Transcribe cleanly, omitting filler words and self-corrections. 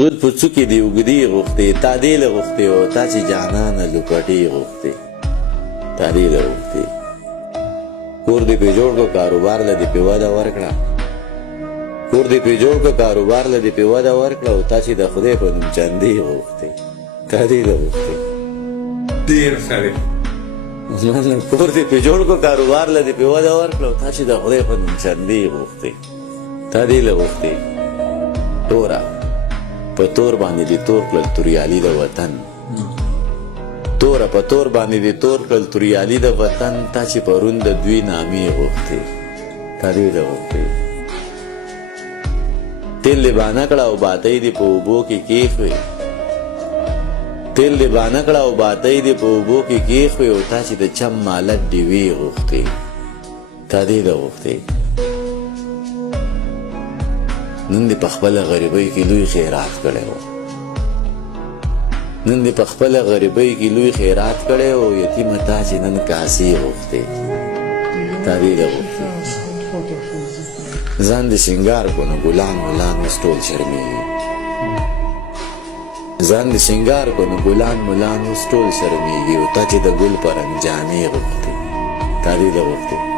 ول په څوکې دې اوږدې غوښتې تا دې له غوښتې او تا چې جانانه لوکټې غوښتې تا دې له غوښتې کور دې پې جوړ کړو کاروبار له دې پې وده ورکړه کور دې پې جوړ کړو کاروبار له دې پې وده ورکړه او تا چې د خدای په نوم چندې غوښتې تا دې له غوښتې ډېر ښه دی کور دې پې جوړ کړو کاروبار له دې پې وده ورکړه او تا چې د خدای په نوم چندې غوښتې تا دې له غوښتې توره په تور باندې دې تور کړل توریالي د وطن توره په تور باندې دې تور کړل توریالي د وطن تا چې پرون د دوی نامې غوښتې تا دې له غوښتې تیل دې بانه کړه او باتۍ دې په اوبو کې کېښوې تیل دې بانه کړه او باتۍ دې په اوبو کې کېښوې او تا چې د چم مالک ډیوې غوښتې تا دې له غوښتې نن دې په خپله غریبۍ کې لوی خیرات کړی و نن دې په خپله غریبۍ کې لوی خیرات کړی و یتیمه تا چې نن کاسې غوښتې تا دې له غوښتې ځان دې سینګار کو نو ګلان ملان اوس ټول شرمېږي ځان دې سینګار کو نو ګلان ملان اوس ټول شرمېږي او تا چې د ګل په رنګ جامې غوښتې تا دې له غوښتې